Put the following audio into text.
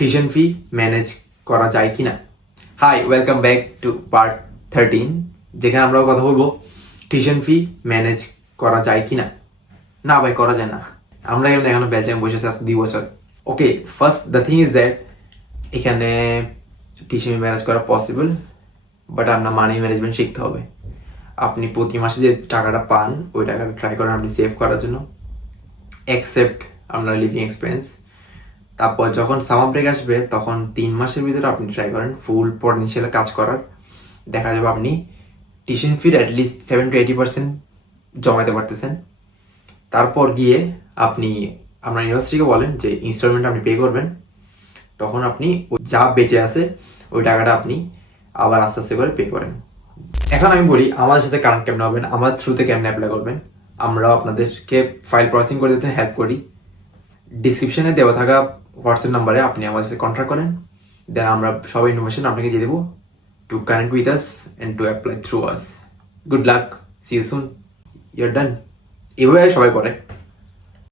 Tuition fee manage করা যায় কিনা। Hi, welcome back to part 13, যেখানে আমরা কথা বলবো টিউশন ফি ম্যানেজ করা যায় কিনা। না ভাই, করা যায় না। আমরা এখানে বেলজিয়াম বসে আছি আজকে 2 বছর। Okay, first the thing is that এখানে টিউশন ফি ম্যানেজ করা পসিবল, বাট আপনার মানি ম্যানেজমেন্ট শিখতে হবে। আপনি প্রতি মাসে যে টাকাটা পান ওই টাকাটা ট্রাই করেন আপনি সেভ করার জন্য, এক্সেপ্ট আপনার লিভিং এক্সপেন্স। তারপর যখন সামার ব্রেক আসবে তখন 3 মাসের ভিতরে আপনি ট্রাই করেন ফুল পটেনশিয়ালে কাজ করার। দেখা যাবে আপনি টিউশন ফির অ্যাটলিস্ট 70-80% জমাতে পারতেছেন। তারপর গিয়ে আপনি আপনার ইউনিভার্সিটিকে বলেন যে ইনস্টলমেন্ট আপনি পে করবেন, তখন আপনি যা বেঁচে আছে ওই টাকাটা আপনি আবার আস্তে আস্তে করে পে করেন। এখন আমি বলি আমাদের সাথে কারেন্ট কেমন হবেন, আমার থ্রুতে কেমন অ্যাপ্লাই করবেন। আমরাও আপনাদেরকে ফাইল প্রসেসিং করে দিতে হেল্প করি। ডিসক্রিপশনে দেওয়া থাকা হোয়াটসঅ্যাপ নাম্বারে আপনি আমাদের সাথে কন্ট্যাক্ট করেন, দেন আমরা সব ইনফরমেশন আপনাকে দিয়ে দেবো to connect with us and to apply through us. Good luck, see you soon, you're done. এভাবে সবাই করে।